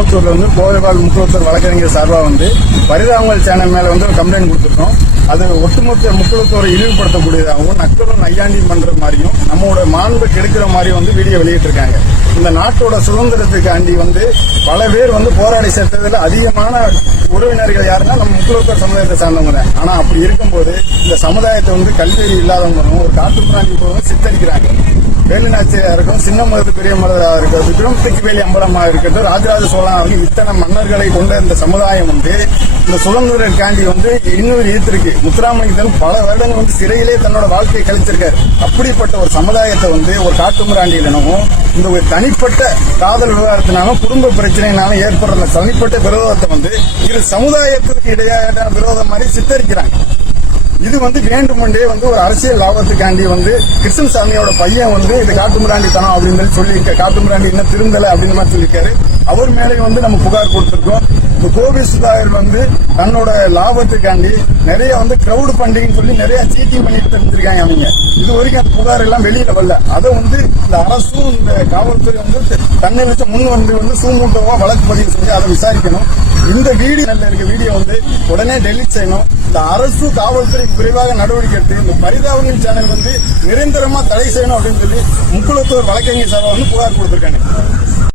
முத்தூர்ல கோவைவால் முக்குளத்தூர் வழக்கறிஞர் சார்பா பரிதாபங்கள் சேனல் மேல ஒரு கம்ப்ளைண்ட் கொடுத்திருக்கோம். அது ஒட்டுமொத்த முக்குளத்தூரை இழிவுபடுத்தக்கூடியதாகவும் நக்கரும் நையாண்டி பண்ற மாதிரியும் நம்மளோட மாண்பு கெடுக்கிற மாதிரி வீடியோ வெளியிட்டிருக்காங்க. இந்த நாட்டோட சுதந்திரத்துக்காண்டி பல பேர் போராடி சேர்த்ததுல அதிகமான உறவினர்கள் யாருன்னா நம்ம முக்குளத்தூர் சமுதாயத்தை சார்ந்தவங்க. ஆனா அப்படி இருக்கும்போது இந்த சமுதாயத்தை கல்வியறி இல்லாதவங்களும் ஒரு காட்டுப்பிராண்டி போறவங்க சித்தரிக்கிறாங்க. வேலுநாச்சியா இருக்கும், சின்ன மருது பெரிய மருதாக இருக்கிறது, திருமத்திக்கு வேலி அம்பலமாக இருக்கட்டும், ராஜராஜ சோழன் அவர்கள் இத்தனை மன்னர்களை கொண்ட இந்த சமுதாயம் இந்த சுதந்திரக்காண்டி இன்னொரு ஈர்த்திருக்கு. முத்துராமலிங்கன் பல வருடங்கள் சிறையிலே தன்னோட வாழ்க்கையை கழிச்சிருக்காரு. அப்படிப்பட்ட ஒரு சமுதாயத்தை ஒரு காட்டுமிராண்டியிலும் இந்த ஒரு தனிப்பட்ட காதல் விவகாரத்தினாலும் குடும்ப பிரச்சனைனாலும் ஏற்படுற தனிப்பட்ட விரோதத்தை இரு சமுதாயத்திற்கு இடையான விரோதம் மாதிரி சித்தரிக்கிறாங்க. இது வேண்டுமென்றே ஒரு அரசியல் லாபத்துக்காண்டி கிருஷ்ணசாமியோட பையன் இது காட்டுமிராண்டித்தனம் அப்படின்னு சொல்லி காட்டுமிராண்டி இன்னும் திருந்தல அப்படின்னு மாதிரி சொல்லியிருக்காரு. அவர் மேலே நம்ம புகார் கொடுத்திருக்கோம். இந்த கோபி சுதாகர் தன்னோட லாபத்துக்காண்டி நிறைய கிரௌட் ஃபண்டிங் சொல்லி நிறைய சீட்டிங் பண்ணிட்டு தெரிஞ்சிருக்காங்க. அவங்க இது வரைக்கும் அந்த புகார் எல்லாம் வெளியில வரல. அதை இந்த அரசும் இந்த காவல்துறை தன்னை வச்சு முன் சூமூட்டமா வழக்கு பதிவு செஞ்சு அதை விசாரிக்கணும். இந்த வீடியோ உடனே டெலிட் செய்யணும். இந்த அரசு காவல்துறை விரைவாக நடவடிக்கை எடுத்து இந்த பரிதாபங்கள் சேனல் நிரந்தரமா தடை செய்யணும் அப்படின்னு சொல்லி முக்குளத்தூர் வழக்கறிஞர் சார்பாக புகார் கொடுத்திருக்காங்க.